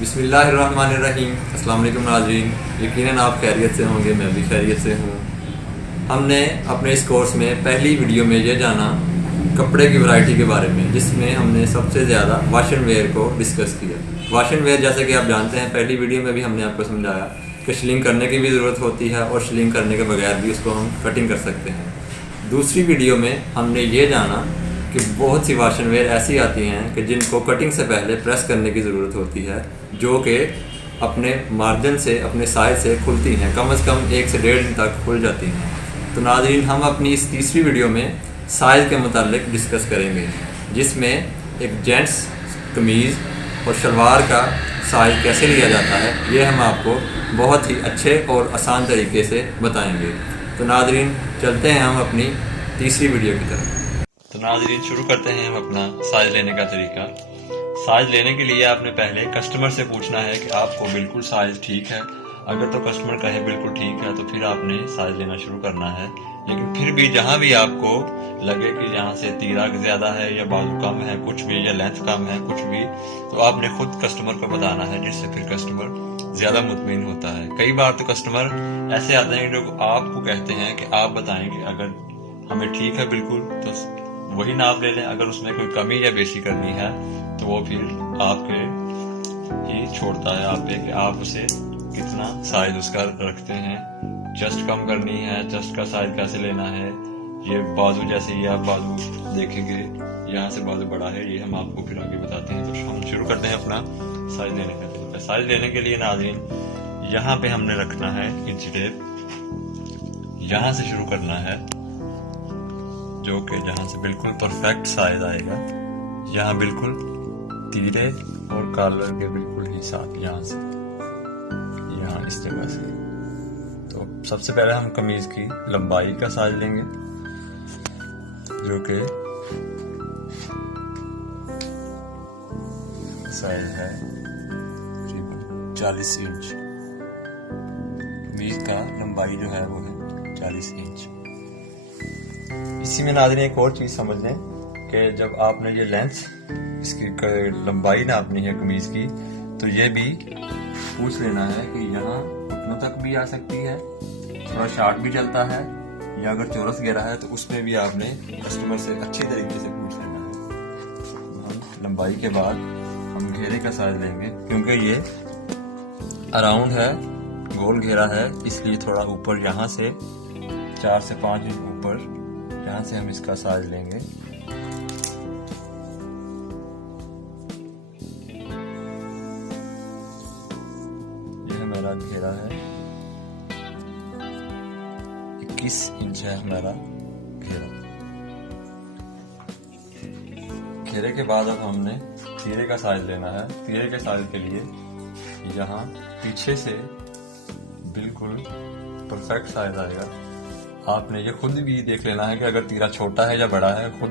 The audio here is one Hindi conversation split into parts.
बिस्मिल्लाहिर्रहमानिर्रहीम। अस्सलाम वालेकुम नाज़रीन, यकीनन आप खैरियत से होंगे, मैं भी खैरियत से हूँ। हमने अपने इस कोर्स में पहली वीडियो में ये जाना कपड़े की वैरायटी के बारे में, जिसमें हमने सबसे ज़्यादा वाश एंड वेयर को डिस्कस किया। वाश एंड वेयर जैसे कि आप जानते हैं, पहली वीडियो में भी हमने आपको समझाया कि शिलिंग करने की भी ज़रूरत होती है और शिलिंग करने के बगैर भी उसको हम कटिंग कर सकते हैं। दूसरी वीडियो में हमने ये जाना कि बहुत सी वाश एंड वेयर ऐसी आती हैं कि जिनको कटिंग से पहले प्रेस करने की ज़रूरत होती है, जो कि अपने मार्जिन से, अपने साइज से खुलती हैं, कम से कम 1 से 1.5 दिन तक खुल जाती हैं। तो नाज़रीन, हम अपनी इस तीसरी वीडियो में साइज़ के मुतालिक डिस्कस करेंगे, जिसमें एक जेंट्स कमीज़ और शलवार का साइज़ कैसे लिया जाता है, ये हम आपको बहुत ही अच्छे और आसान तरीके से बताएंगे। तो नाज़रीन, चलते हैं हम अपनी तीसरी वीडियो की तरफ। तो नाज़रीन, शुरू करते हैं हम अपना साइज़ लेने का तरीका। साइज़ लेने के लिए आपने पहले कस्टमर से पूछना है कि आपको बिल्कुल साइज़ ठीक है। अगर तो कस्टमर कहे बिल्कुल ठीक है, तो फिर आपने साइज़ लेना शुरू करना है। लेकिन फिर भी जहाँ भी आपको लगे कि यहाँ से तीरा ज़्यादा है या बाजू कम है, कुछ भी, या लेंथ कम है, कुछ भी, तो आपने खुद कस्टमर को बताना है, जिससे फिर कस्टमर ज़्यादा मुतमिन होता है। कई बार तो कस्टमर ऐसे आते हैं जो आपको कहते हैं कि आप बताएं कि अगर हमें ठीक है बिल्कुल, तो वही नाप ले लें। अगर उसमें कोई कमी या बेसी करनी है, तो वो फिर आपके ही छोड़ता है आप पे कि आप उसे कितना साइज उसका रखते हैं। चेस्ट कम करनी है, चेस्ट का साइज कैसे लेना है, ये बाजू, जैसे ये आप बाजू देखेंगे, यहाँ से बाजू बड़ा है, ये हम आपको फिर आगे बताते हैं। तो हम शुरू करते हैं अपना साइज लेने का तरीका। साइज लेने के लिए नाज़रीन, यहाँ पे हमने रखना है इंच टेप। यहाँ से शुरू करना है, जो कि जहाँ से बिल्कुल परफेक्ट साइज आएगा, यहाँ बिल्कुल तीरे और कॉलर के बिल्कुल ही साथ, यहाँ से यहाँ इस जगह से। तो सबसे पहले हम कमीज की लंबाई का साइज लेंगे, जो कि साइज है 40 इंच। कमीज का लंबाई जो है वो है 40 इंच। इसी में नाज़रीन एक और चीज़ समझ लें कि जब आपने ये लेंथ, इसकी लंबाई नापनी है कमीज की, तो ये भी पूछ लेना है कि यहाँ घुटनों तक भी आ सकती है, थोड़ा शार्ट भी चलता है, या अगर चौरस घेरा है तो उसमें भी आपने कस्टमर से अच्छे तरीके से पूछ लेना है। हम लंबाई के बाद हम घेरे का साइज लेंगे, क्योंकि ये अराउंड है, गोल घेरा है, इसलिए थोड़ा ऊपर, यहाँ से 4 से 5 इंच ऊपर, यहाँ से हम इसका साइज लेंगे। ये हमारा घेरा है, 21 इंच है हमारा घेरा। घेरे के बाद अब हमने तीरे का साइज लेना है। तीरे के साइज के लिए यहाँ पीछे से बिल्कुल परफेक्ट साइज आएगा। आपने ये खुद भी देख लेना है कि अगर तीरा छोटा है या बड़ा है, खुद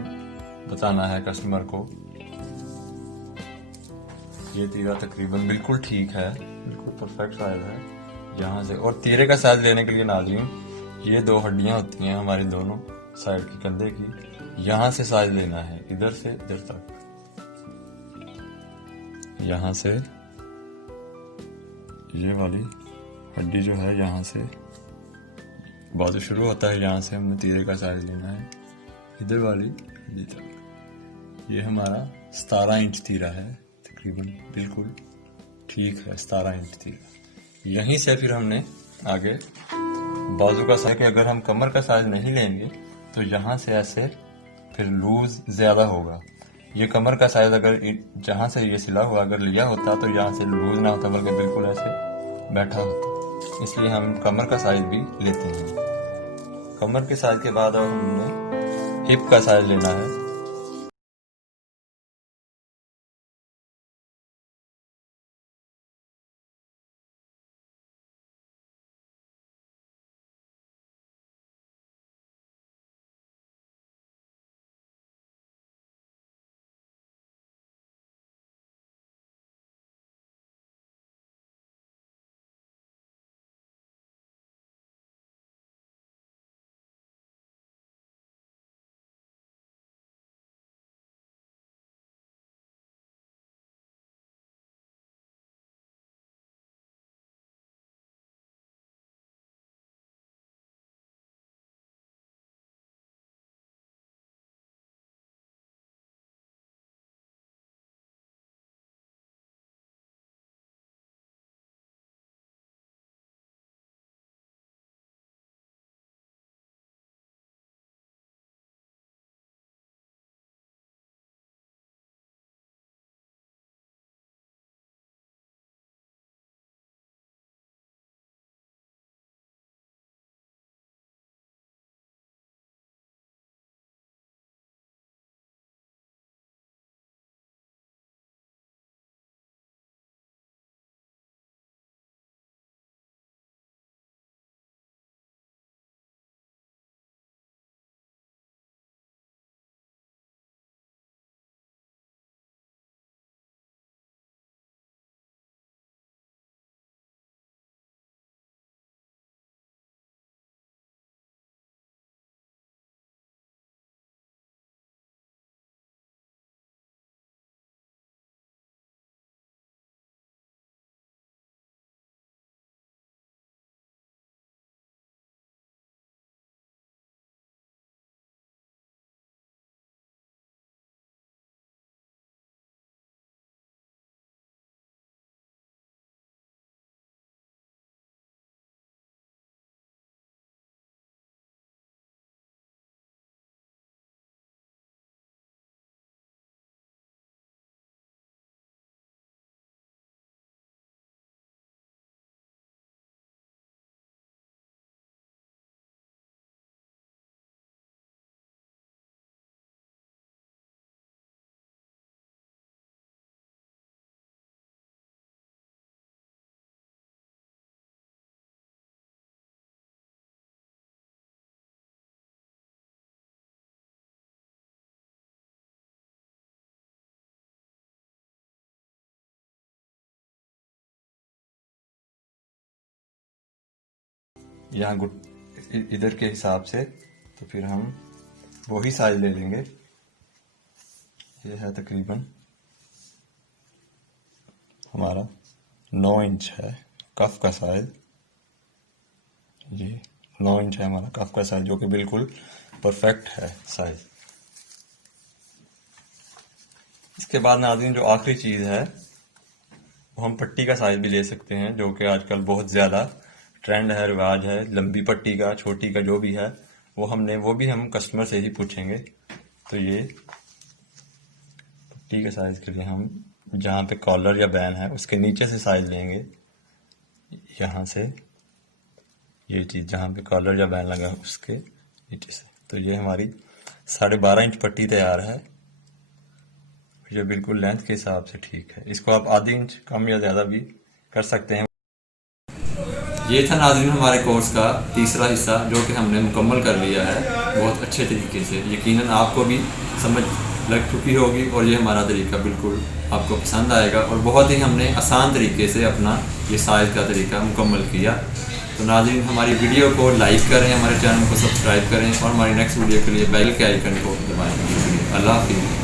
बताना है कस्टमर को। ये तीरा तकरीबन बिल्कुल ठीक है, बिल्कुल परफेक्ट साइज है यहाँ से। और तीरे का साइज लेने के लिए नाज़रीन, ये 2 हड्डियाँ होती हैं हमारी दोनों साइड की कंधे की, यहाँ से साइज लेना है, इधर से इधर तक। यहाँ से ये वाली हड्डी जो है, यहाँ से बाजू शुरू होता है, यहाँ से हमने तीरे का साइज लेना है, इधर वाली हड्डी तक। ये हमारा 17 इंच तीरा है, तकरीबन बिल्कुल ठीक है, 17 इंच तीरा। यहीं से फिर हमने आगे बाजू का साइज, अगर हम कमर का साइज नहीं लेंगे तो यहाँ से ऐसे फिर लूज ज़्यादा होगा। ये कमर का साइज अगर जहाँ से ये सिला हुआ अगर लिया होता, तो यहाँ से लूज ना होता, बल्कि बिल्कुल ऐसे बैठा होता। इसलिए हम कमर का साइज भी लेते हैं। कमर के साइज के बाद अब हमने हिप का साइज लेना है। यहाँ इधर के हिसाब से, तो फिर हम वही साइज ले लेंगे। ये है तकरीबन हमारा 9 इंच है कफ का साइज। ये 9 इंच है हमारा कफ का साइज, जो कि बिल्कुल परफेक्ट है साइज। इसके बाद नाज़रीन जो आखिरी चीज़ है, वो हम पट्टी का साइज भी ले सकते हैं, जो कि आजकल बहुत ज़्यादा ट्रेंड है, रिवाज है। लंबी पट्टी का, छोटी का, जो भी है वो भी हम कस्टमर से ही पूछेंगे। तो ये पट्टी के साइज के लिए हम जहाँ पे कॉलर या बैन है उसके नीचे से साइज लेंगे, यहाँ से ये चीज़ जहाँ पे कॉलर या बैन लगा है उसके नीचे से। तो ये हमारी 12.5 इंच पट्टी तैयार है, जो बिल्कुल लेंथ के हिसाब से ठीक है। इसको आप आधी इंच कम या ज़्यादा भी कर सकते हैं। ये था नाज़रीन हमारे कोर्स का तीसरा हिस्सा, जो कि हमने मुकम्मल कर लिया है बहुत अच्छे तरीके से। यकीनन आपको भी समझ लग चुकी होगी और ये हमारा तरीका बिल्कुल आपको पसंद आएगा, और बहुत ही हमने आसान तरीके से अपना ये साइज़ का तरीका मुकम्मल किया। तो नाज़रीन हमारी वीडियो को लाइक करें, हमारे चैनल को सब्सक्राइब करें और हमारी नेक्स्ट वीडियो के लिए बेल के आइकन को दबाएं। अल्लाह हाफ़िज़।